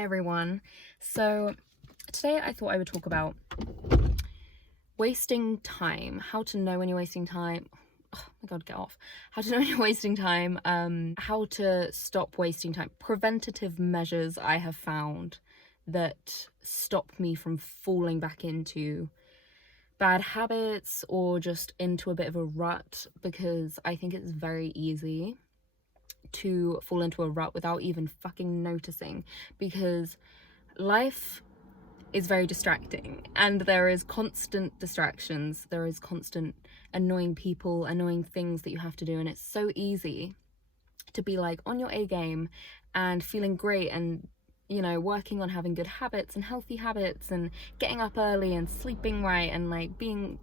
Hi everyone. So today I thought I would talk about wasting time, how to know when you're wasting time. Oh my god, get off. How to know when you're wasting time, how to stop wasting time. Preventative measures I have found that stop me from falling back into bad habits or just into a bit of a rut, because I think it's very easy to fall into a rut without even fucking noticing, because life is very distracting and there is constant distractions, there is constant annoying people, annoying things that you have to do, and it's so easy to be like on your A game and feeling great and, you know, working on having good habits and healthy habits and getting up early and sleeping right and like getting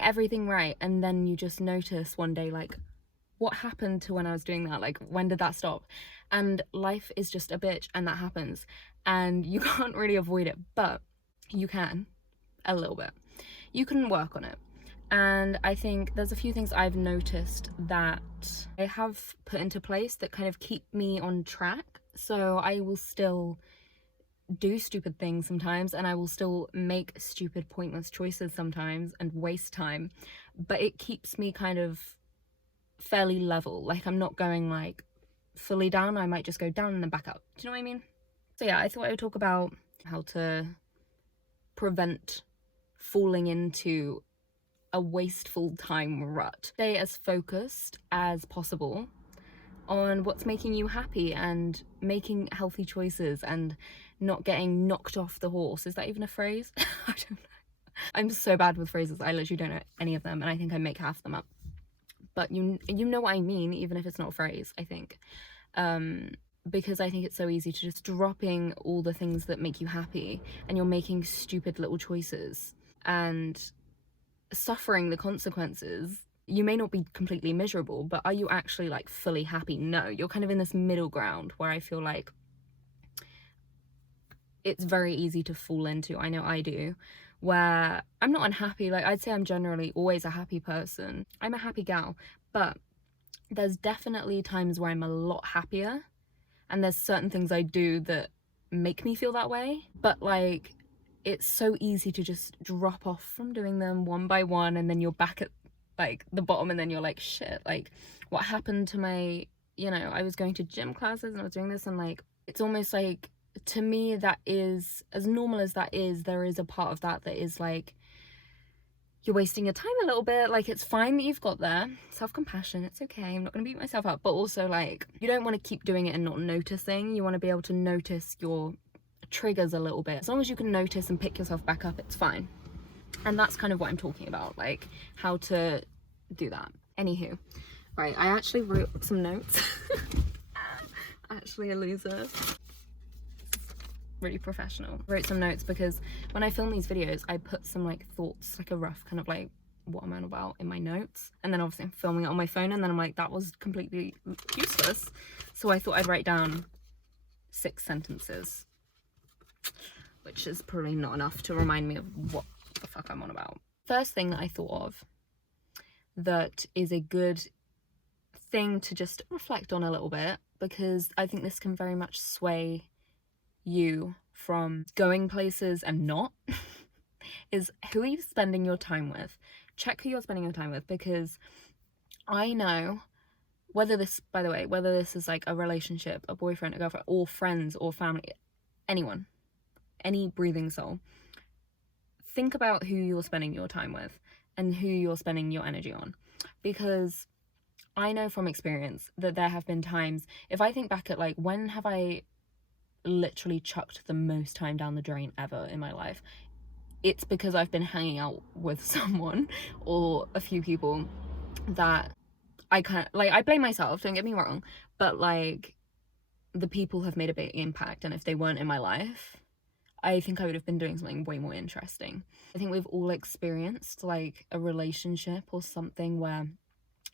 everything right, and then you just notice one day like, what happened to when I was doing that? Like, when did that stop? And life is just a bitch, and that happens, and you can't really avoid it, but you can, a little bit. You can work on it. And I think there's a few things I've noticed that I have put into place that kind of keep me on track. So I will still do stupid things sometimes, and I will still make stupid, pointless choices sometimes and waste time, but it keeps me kind of fairly level. Like, I'm not going like fully down, I might just go down and then back up. Do you know what I mean? So yeah, I thought I would talk about how to prevent falling into a wasteful time rut. Stay as focused as possible on what's making you happy and making healthy choices and not getting knocked off the horse. Is that even a phrase? I don't know. I'm so bad with phrases. I literally don't know any of them, and I think I make half of them up. But you know what I mean, even if it's not a phrase, I think. Because I think it's so easy to just dropping all the things that make you happy, and you're making stupid little choices and suffering the consequences. You may not be completely miserable, but are you actually like fully happy? No, you're kind of in this middle ground where I feel like it's very easy to fall into. I know I do, where I'm not unhappy. Like, I'd say I'm generally always a happy person. I'm a happy gal, but there's definitely times where I'm a lot happier, and there's certain things I do that make me feel that way, but like, it's so easy to just drop off from doing them one by one, and then you're back at like the bottom, and then you're like, shit, like what happened to my, you know, I was going to gym classes and I was doing this, and like, it's almost like, to me, that is, as normal as that is, there is a part of that that is like, you're wasting your time a little bit. Like, it's fine that you've got there, self-compassion, it's okay, I'm not gonna beat myself up, but also like, you don't want to keep doing it and not noticing. You want to be able to notice your triggers a little bit. As long as you can notice and pick yourself back up, it's fine. And that's kind of what I'm talking about, like how to do that. Anywho, right, I actually wrote some notes. Actually a loser. Really professional. I wrote some notes because when I film these videos, I put some like thoughts, like a rough kind of like what I'm on about in my notes, and then obviously I'm filming it on my phone, and then I'm like, that was completely useless. So I thought I'd write down 6 sentences, which is probably not enough to remind me of what the fuck I'm on about. First thing that I thought of that is a good thing to just reflect on a little bit, because I think this can very much sway you from going places and not, is who are you spending your time with. Check who you're spending your time with, because I know, whether this, by the way, whether this is like a relationship, a boyfriend, a girlfriend, or friends or family, anyone, any breathing soul, think about who you're spending your time with and who you're spending your energy on. Because I know from experience that there have been times, if I think back at like, when have I literally chucked the most time down the drain ever in my life, it's because I've been hanging out with someone or a few people that I kind of like, I blame myself, don't get me wrong, but like, the people have made a big impact, and if they weren't in my life, I think I would have been doing something way more interesting. I think we've all experienced like a relationship or something where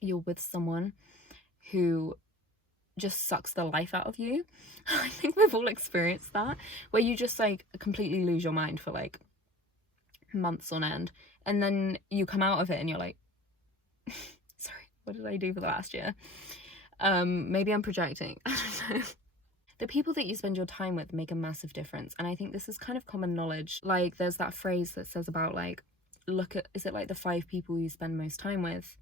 you're with someone who just sucks the life out of you. I think we've all experienced that, where you just like completely lose your mind for like months on end, and then you come out of it and you're like, sorry, what did I do for the last year? Maybe I'm projecting, I don't know. the people that you spend your time with make a massive difference. And I think this is kind of common knowledge. Like, there's that phrase that says about, like, look at, is it like the 5 people you spend most time with,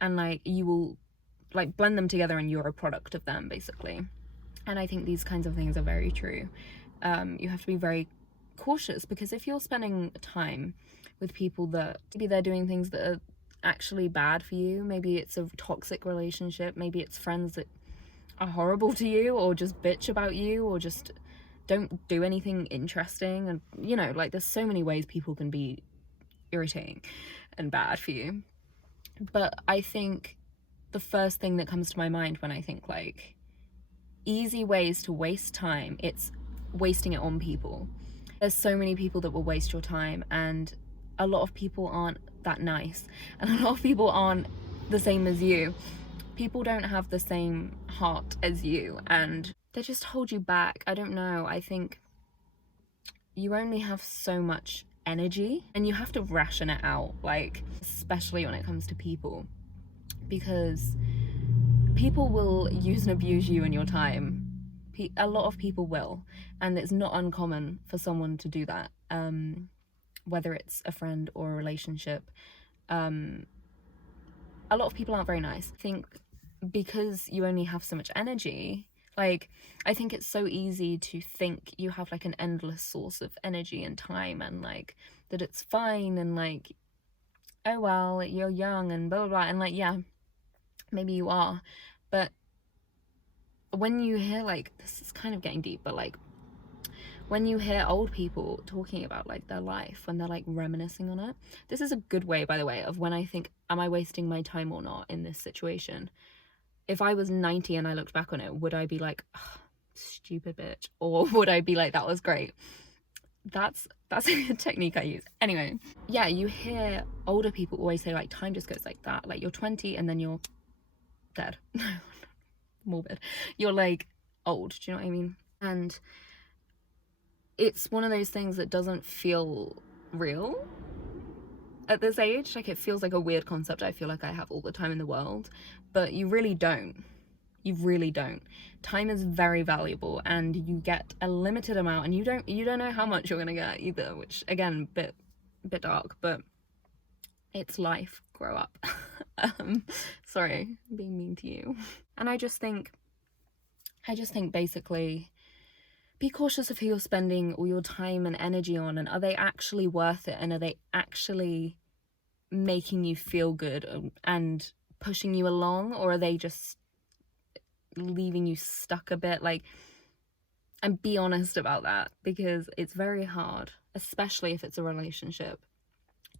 and like you will like blend them together and you're a product of them, basically. And I think these kinds of things are very true. You have to be very cautious, because if you're spending time with people that maybe they're doing things that are actually bad for you, maybe it's a toxic relationship, maybe it's friends that are horrible to you, or just bitch about you, or just don't do anything interesting, and you know, like, there's so many ways people can be irritating and bad for you. But I think the first thing that comes to my mind when I think like easy ways to waste time, it's wasting it on people. There's so many people that will waste your time, and a lot of people aren't that nice, and a lot of people aren't the same as you. People don't have the same heart as you, and they just hold you back. I don't know, I think you only have so much energy, and you have to ration it out, like, especially when it comes to people, because people will use and abuse you and your time. A lot of people will, and it's not uncommon for someone to do that, whether it's a friend or a relationship. A lot of people aren't very nice. I think because you only have so much energy, like, I think it's so easy to think you have like an endless source of energy and time, and like that it's fine, and like, oh well, you're young and blah blah blah, and like, yeah, maybe you are, but when you hear, like, this is kind of getting deep, but like when you hear old people talking about like their life, when they're like reminiscing on it, this is a good way, by the way, of when I think, am I wasting my time or not in this situation? If I was 90 and I looked back on it, would I be like, oh, stupid bitch, or would I be like, that was great? That's a technique I use. Anyway, yeah, you hear older people always say like time just goes like that, like you're 20 and then you're dead. Morbid. You're like old, do you know what I mean? And it's one of those things that doesn't feel real at this age. Like, it feels like a weird concept. I feel like I have all the time in the world, but you really don't. You really don't. Time is very valuable, and you get a limited amount, and you don't know how much you're gonna get either, which again, bit dark, but it's life. Grow up. Sorry, I'm being mean to you. And I just think basically, be cautious of who you're spending all your time and energy on, and are they actually worth it, and are they actually making you feel good and pushing you along, or are they just leaving you stuck a bit? Like, and be honest about that, because it's very hard, especially if it's a relationship,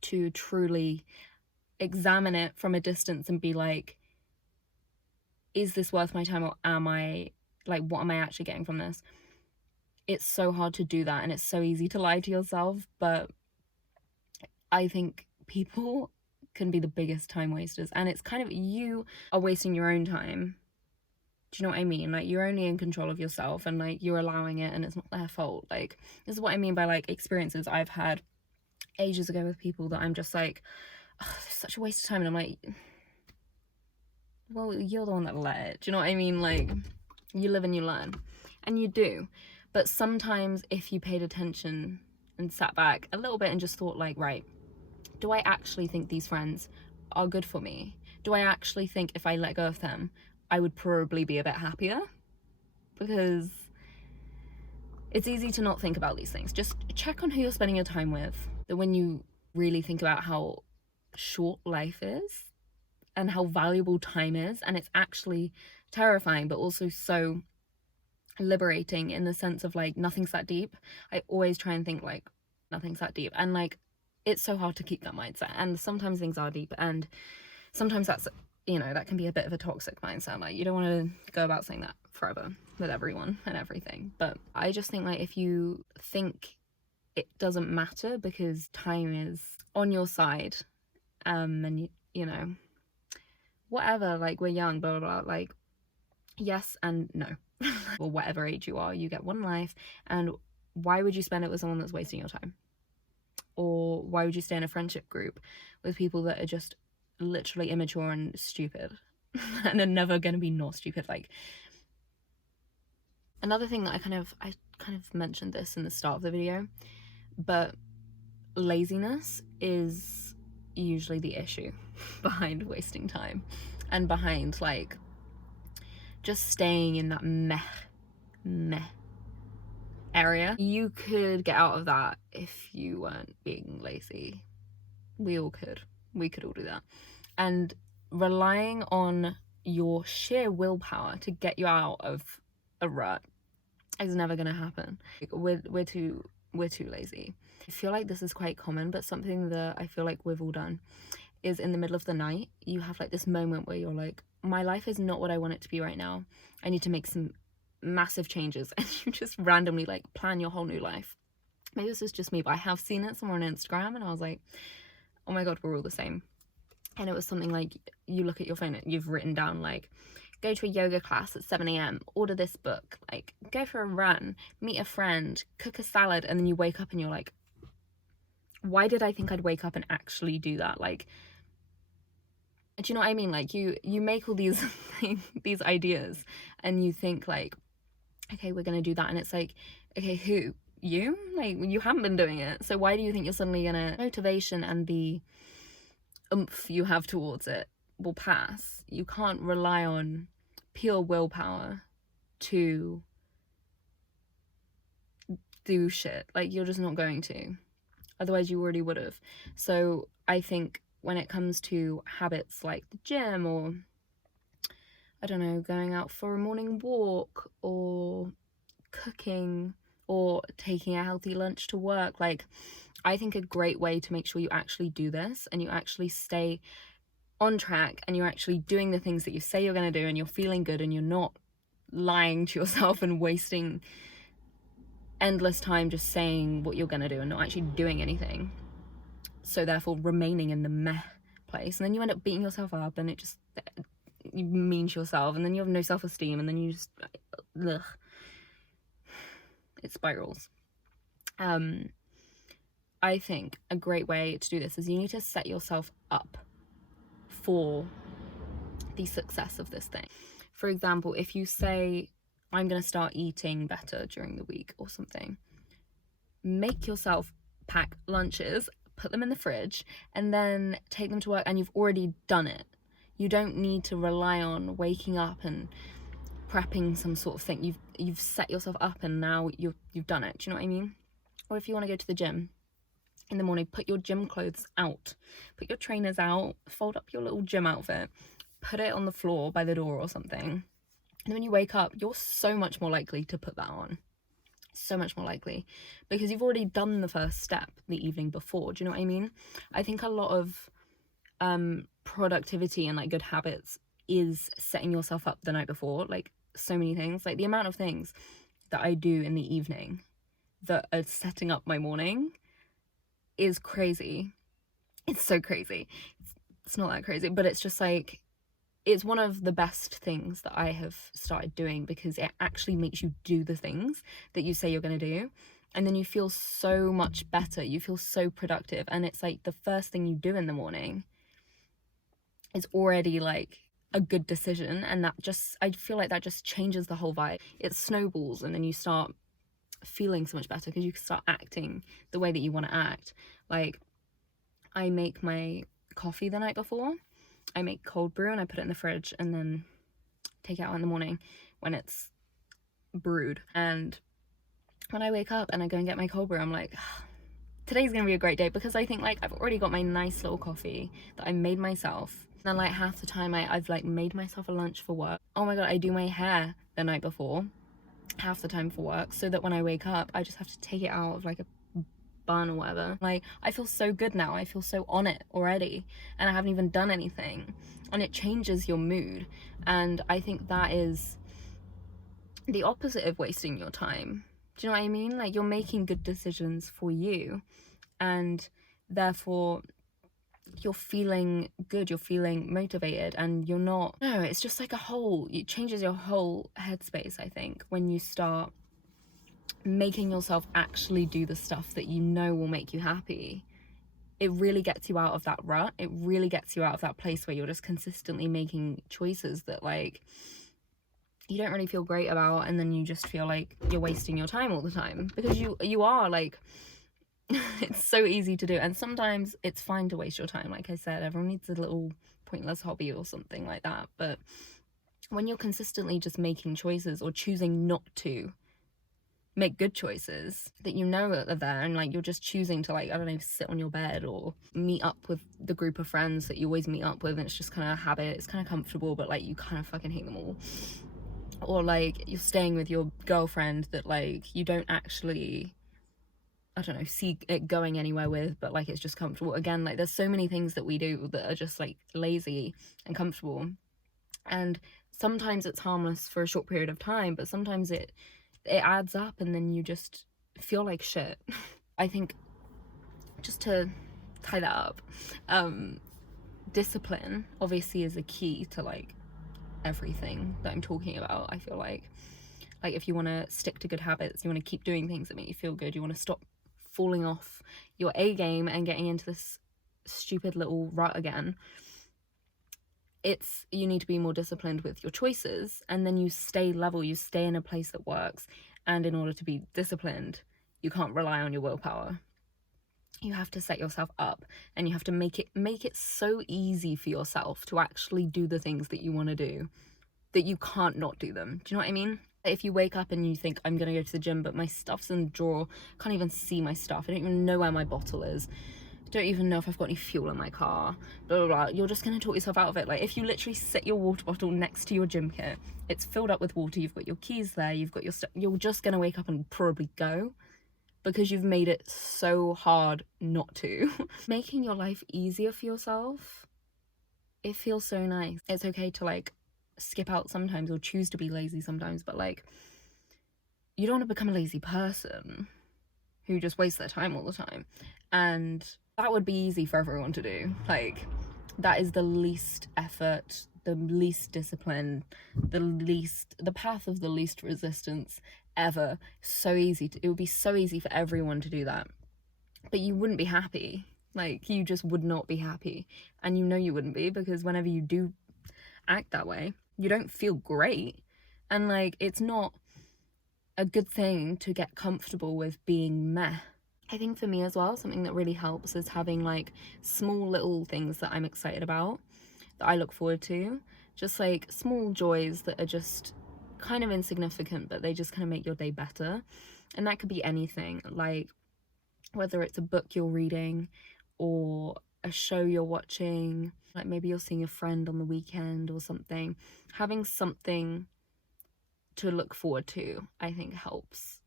to truly examine it from a distance and be like, is this worth my time, or am I, like, what am I actually getting from this? It's so hard to do that, and it's so easy to lie to yourself, but I think people can be the biggest time wasters, and it's kind of, you are wasting your own time. Do you know what I mean? Like, you're only in control of yourself, and like, you're allowing it, and it's not their fault. Like, this is what I mean by like experiences I've had ages ago with people that I'm just like, oh, it's such a waste of time, and I'm like, well, you're the one that let it. Do you know what I mean? Like, you live and you learn, and you do. But sometimes if you paid attention and sat back a little bit and just thought like, right, do I actually think these friends are good for me? Do I actually think if I let go of them, I would probably be a bit happier? Because it's easy to not think about these things. Just check on who you're spending your time with. That when you really think about how short life is and how valuable time is, and it's actually terrifying, but also so liberating in the sense of like, nothing's that deep. I always try and think like, nothing's that deep, and like, it's so hard to keep that mindset, and sometimes things are deep, and sometimes that's, you know, that can be a bit of a toxic mindset. Like, you don't want to go about saying that forever with everyone and everything. But I just think like, if you think it doesn't matter because time is on your side, and you know, whatever, like, we're young, blah blah blah, like, yes and no. Or whatever age you are, you get one life, and why would you spend it with someone that's wasting your time? Or why would you stay in a friendship group with people that are just literally immature and stupid and are never going to be not stupid? Like, Another thing that I kind of mentioned this in the start of the video, but laziness is usually the issue behind wasting time and behind like just staying in that meh area. You could get out of that if you weren't being lazy. We could all do that. And relying on your sheer willpower to get you out of a rut is never gonna happen. We're too lazy. I feel like this is quite common, but something that I feel like we've all done is in the middle of the night, you have like this moment where you're like, my life is not what I want it to be right now. I need to make some massive changes. And you just randomly like plan your whole new life. Maybe this is just me, but I have seen it somewhere on Instagram and I was like, oh my God, we're all the same. And it was something like, you look at your phone and you've written down like, go to a yoga class at 7 a.m, order this book, like go for a run, meet a friend, cook a salad, and then you wake up and you're like, why did I think I'd wake up and actually do that? Like, do you know what I mean? Like you make all these these ideas and you think like, okay, we're gonna do that, and it's like, okay, who? You? Like, you haven't been doing it, so why do you think you're suddenly gonna... Motivation and the oomph you have towards it will pass. You can't rely on pure willpower to do shit. Like, you're just not going to. Otherwise you already would have. So I think when it comes to habits like the gym, or I don't know, going out for a morning walk, or cooking, or taking a healthy lunch to work, like, I think a great way to make sure you actually do this and you actually stay on track and you're actually doing the things that you say you're going to do and you're feeling good and you're not lying to yourself and wasting endless time just saying what you're going to do and not actually doing anything, so therefore remaining in the meh place, and then you end up beating yourself up and it just, you mean to yourself, and then you have no self-esteem, and then you just, ugh, it spirals. I think a great way to do this is you need to set yourself up for the success of this thing. For example, if you say, I'm going to start eating better during the week or something, make yourself pack lunches, put them in the fridge, and then take them to work, and you've already done it. You don't need to rely on waking up and prepping some sort of thing. You've set yourself up and now you've done it. Do you know what I mean? Or if you want to go to the gym in the morning, put your gym clothes out, put your trainers out, fold up your little gym outfit, put it on the floor by the door or something, and when you wake up, you're so much more likely to put that on. So much more likely, because you've already done the first step the evening before. Do you know what I mean? I think a lot of productivity and like good habits is setting yourself up the night before. Like, so many things, like the amount of things that I do in the evening that are setting up my morning is crazy. It's so crazy. It's not that crazy, but it's just like, it's one of the best things that I have started doing, because it actually makes you do the things that you say you're going to do, and then you feel so much better, you feel so productive, and it's like the first thing you do in the morning is already like a good decision, and that just, I feel like that just changes the whole vibe. It snowballs, and then you start feeling so much better because you can start acting the way that you want to act. Like, I make my coffee the night before. I make cold brew and I put it in the fridge and then take it out in the morning when it's brewed. And when I wake up and I go and get my cold brew, I'm like, today's gonna be a great day, because I think like I've already got my nice little coffee that I made myself. And then like half the time I've like made myself a lunch for work. Oh my God, I do my hair the night before, half the time for work, so that when I wake up, I just have to take it out of like a bun or whatever. Like, I feel so good now. I feel so on it already, and I haven't even done anything, and it changes your mood. And I think that is the opposite of wasting your time. Do you know what I mean? Like, you're making good decisions for you, and therefore you're feeling good, you're feeling motivated, and you're not, no, it's just like it changes your whole headspace, I think, when you start making yourself actually do the stuff that you know will make you happy. It really gets you out of that rut. It really gets you out of that place where you're just consistently making choices that like you don't really feel great about, and then you just feel like you're wasting your time all the time, because you are like it's so easy to do. And sometimes it's fine to waste your time. Like I said, everyone needs a little pointless hobby or something like that. But when you're consistently just making choices or choosing not to make good choices that you know are there, and like you're just choosing to, like, I don't know, sit on your bed or meet up with the group of friends that you always meet up with, and it's just kind of a habit, it's kind of comfortable, but like you kind of fucking hate them all. Or like you're staying with your girlfriend that like you don't actually, I don't know, see it going anywhere with, but like it's just comfortable. Again, like there's so many things that we do that are just like lazy and comfortable, and sometimes it's harmless for a short period of time, but sometimes it adds up, and then you just feel like shit. I think, just to tie that up, discipline obviously is a key to like everything that I'm talking about. I feel like if you want to stick to good habits, you want to keep doing things that make you feel good, you want to stop falling off your A game and getting into this stupid little rut again, you need to be more disciplined with your choices, and then you stay level, you stay in a place that works. And in order to be disciplined, you can't rely on your willpower. You have to set yourself up, and you have to make it so easy for yourself to actually do the things that you want to do, that you can't not do them. Do you know what I mean? If you wake up and you think, I'm gonna go to the gym, but my stuff's in the drawer, I can't even see my stuff, I don't even know where my bottle is, don't even know if I've got any fuel in my car, blah blah blah, you're just gonna talk yourself out of it. Like if you literally sit your water bottle next to your gym kit, it's filled up with water, you've got your keys there, you've got your stuff, you're just gonna wake up and probably go, because you've made it so hard not to. Making your life easier for yourself, it feels so nice. It's okay to like skip out sometimes or choose to be lazy sometimes, but like you don't want to become a lazy person who just wastes their time all the time. And that would be easy for everyone to do. Like that is the least effort, the least discipline, the path of the least resistance ever. So easy it would be so easy for everyone to do that, but you wouldn't be happy. Like you just would not be happy, and you know you wouldn't be, because whenever you do act that way, you don't feel great. And like it's not a good thing to get comfortable with being meh. I think for me as well, something that really helps is having like small little things that I'm excited about, that I look forward to, just like small joys that are just kind of insignificant, but they just kind of make your day better. And that could be anything, like whether it's a book you're reading or a show you're watching, like maybe you're seeing a friend on the weekend or something. Having something to look forward to, I think, helps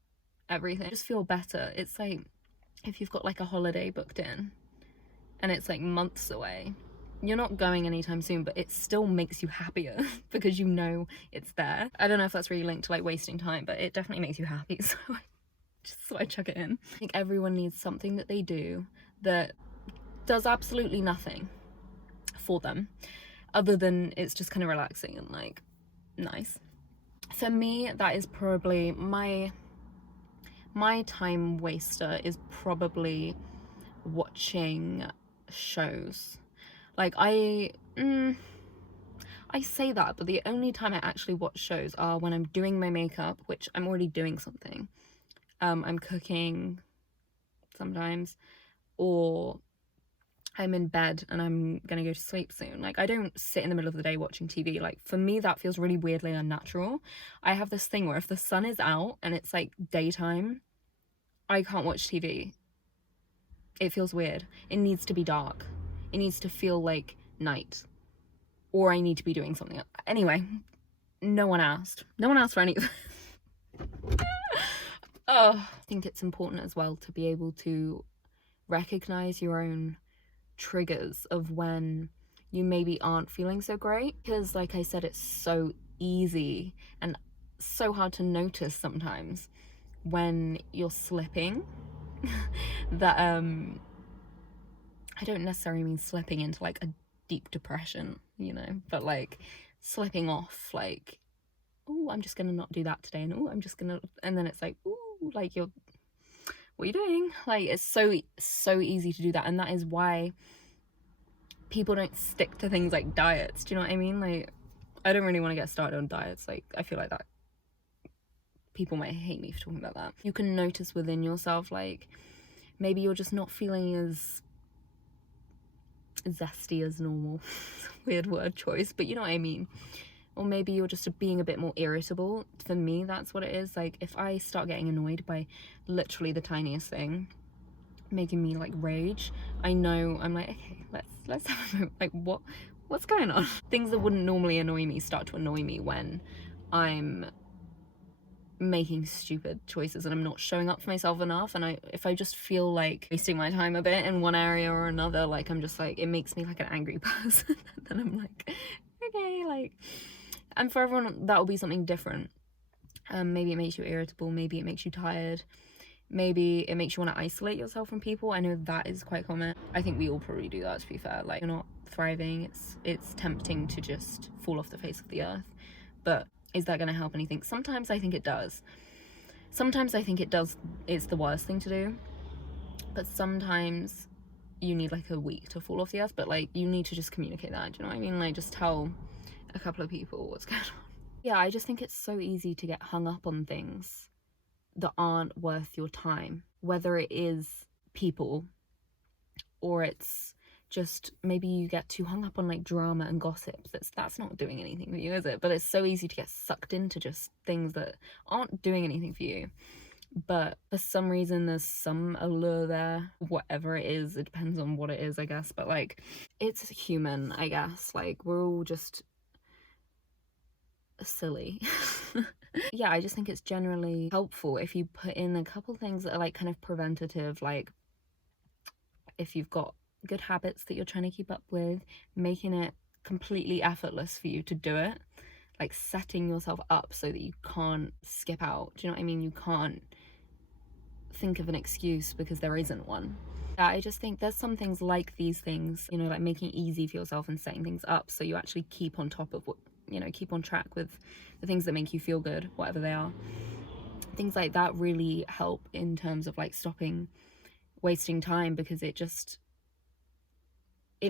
everything. Just feel better. It's like if you've got like a holiday booked in and it's like months away, you're not going anytime soon, but it still makes you happier because you know it's there. I don't know if that's really linked to like wasting time, but it definitely makes you happy, so I chuck it in. I think everyone needs something that they do that does absolutely nothing for them, other than it's just kind of relaxing and like nice. For me, that is probably my time waster is probably watching shows. Like I say that, but the only time I actually watch shows are when I'm doing my makeup, which I'm already doing something. I'm cooking sometimes, or I'm in bed and I'm gonna go to sleep soon. Like I don't sit in the middle of the day watching TV. Like for me, that feels really weirdly unnatural. I have this thing where if the sun is out and it's like daytime, I can't watch TV. It feels weird. It needs to be dark. It needs to feel like night, or I need to be doing something else. Anyway, no one asked for any of this. Oh, I think it's important as well to be able to recognize your own triggers of when you maybe aren't feeling so great, because like I said, it's so easy and so hard to notice sometimes when you're slipping that I don't necessarily mean slipping into like a deep depression, you know, but like slipping off, like, oh, I'm just gonna not do that today, and oh, I'm just gonna, and then it's like, ooh, like what are you doing? Like it's so easy to do that, and that is why people don't stick to things like diets. Do you know what I mean? Like I don't really want to get started on diets. Like, I feel like that people might hate me for talking about that. You can notice within yourself, like, maybe you're just not feeling as zesty as normal. Weird word choice, but you know what I mean. Or maybe you're just being a bit more irritable. For me, that's what it is. Like, if I start getting annoyed by literally the tiniest thing, making me like rage, I know I'm like, okay, let's have a moment. Like, what's going on? Things that wouldn't normally annoy me start to annoy me when I'm making stupid choices and I'm not showing up for myself enough. And if I just feel like wasting my time a bit in one area or another, like, I'm just like, it makes me like an angry person. Then I'm like, okay, like, and for everyone that will be something different. Maybe it makes you irritable, maybe it makes you tired, maybe it makes you want to isolate yourself from people. I know that is quite common. I think we all probably do that, to be fair. Like, you're not thriving, it's tempting to just fall off the face of the earth. But is that going to help anything? Sometimes I think it does. Sometimes I think it does. It's the worst thing to do. But sometimes you need like a week to fall off the earth. But like, you need to just communicate that. Do you know what I mean? Like, just tell a couple of people what's going on. Yeah, I just think it's so easy to get hung up on things that aren't worth your time. Whether it is people or it's just maybe you get too hung up on like drama and gossip. That's not doing anything for you, is it? But it's so easy to get sucked into just things that aren't doing anything for you. But for some reason there's some allure there, whatever it is. It depends on what it is, I guess. But like, it's human, I guess. Like, we're all just silly. Yeah, I just think it's generally helpful if you put in a couple things that are like kind of preventative. Like, if you've got good habits that you're trying to keep up with, making it completely effortless for you to do it, like setting yourself up so that you can't skip out. Do you know what I mean? You can't think of an excuse because there isn't one. Yeah, I just think there's some things like these things, you know, like making it easy for yourself and setting things up so you actually keep on top of what, you know, keep on track with the things that make you feel good, whatever they are. Things like that really help in terms of like stopping wasting time, because it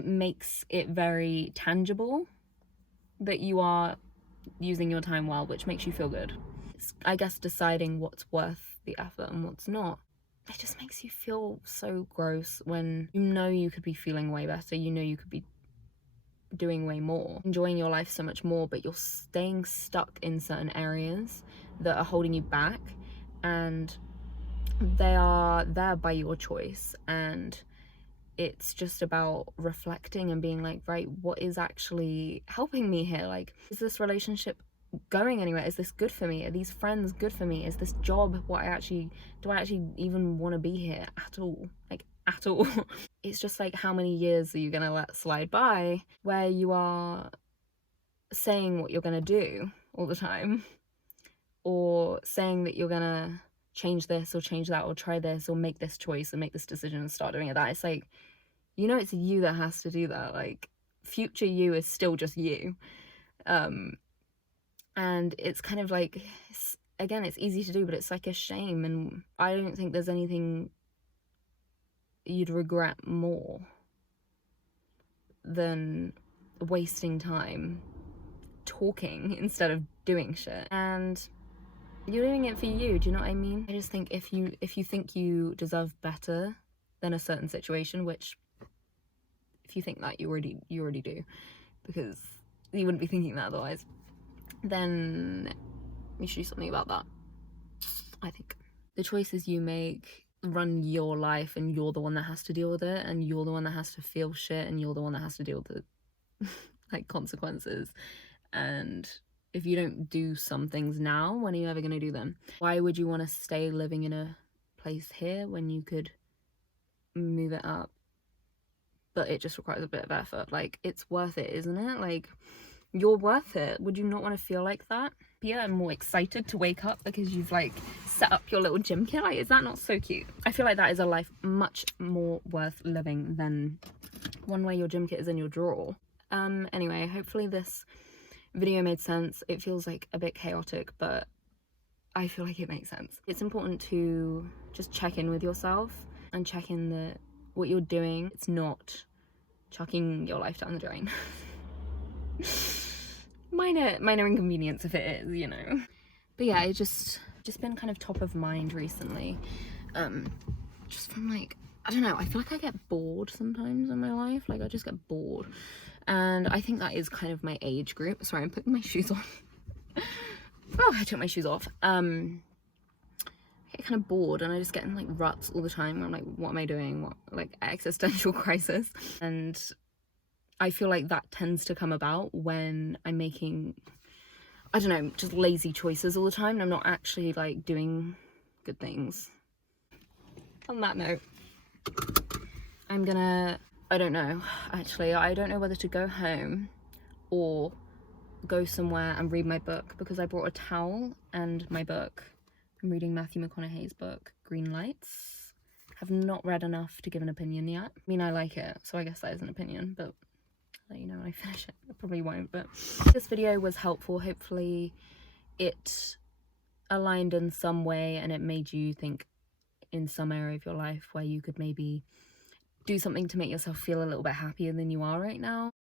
makes it very tangible that you are using your time well, which makes you feel good. It's, I guess, deciding what's worth the effort and what's not. It just makes you feel so gross when you know you could be feeling way better, you know you could be doing way more, enjoying your life so much more, but you're staying stuck in certain areas that are holding you back, and they are there by your choice. And it's just about reflecting and being like, right, what is actually helping me here? Like, is this relationship going anywhere? Is this good for me? Are these friends good for me? Is this job do I actually even want to be here at all? Like, at all. It's just like, how many years are you gonna let slide by where you are saying what you're gonna do all the time, or saying that you're gonna change this or change that or try this or make this choice and make this decision and start doing it? That it's like, you know, it's you that has to do that. Like, future you is still just you. And it's kind of like, again, it's easy to do, but it's like a shame. And I don't think there's anything you'd regret more than wasting time talking instead of doing shit. And you're doing it for you, do you know what I mean? I just think if you think you deserve better than a certain situation, which if you think that, you already do, because you wouldn't be thinking that otherwise, then you should do something about that. I think the choices you make run your life, and you're the one that has to deal with it, and you're the one that has to feel shit, and you're the one that has to deal with the like consequences. And if you don't do some things now, when are you ever going to do them? Why would you want to stay living in a place here when you could move it up? But it just requires a bit of effort. Like, it's worth it, isn't it? Like, you're worth it. Would you not want to feel like that? Yeah, I'm more excited to wake up because you've like set up your little gym kit. Like, is that not so cute? I feel like that is a life much more worth living than one where your gym kit is in your drawer. Anyway, hopefully this video made sense. It feels like a bit chaotic, but I feel like it makes sense. It's important to just check in with yourself and check in that what you're doing, it's not chucking your life down the drain. minor inconvenience if it is, you know. But yeah, it's just been kind of top of mind recently. Just from like, I don't know, I feel like I get bored sometimes in my life. Like I just get bored. And I think that is kind of my age group. Sorry, I'm putting my shoes on. Oh, I took my shoes off. I get kind of bored and I just get in like ruts all the time. I'm like, what am I doing? What, like, existential crisis. And I feel like that tends to come about when I'm making, I don't know, just lazy choices all the time and I'm not actually like doing good things. On that note, I'm gonna, I don't know, actually, I don't know whether to go home or go somewhere and read my book, because I brought a towel and my book. I'm reading Matthew McConaughey's book, Green Lights. Have not read enough to give an opinion yet. I mean, I like it, so I guess that is an opinion, but I'll let you know when I finish it. I probably won't, but this video was helpful. Hopefully it aligned in some way and it made you think in some area of your life where you could maybe do something to make yourself feel a little bit happier than you are right now.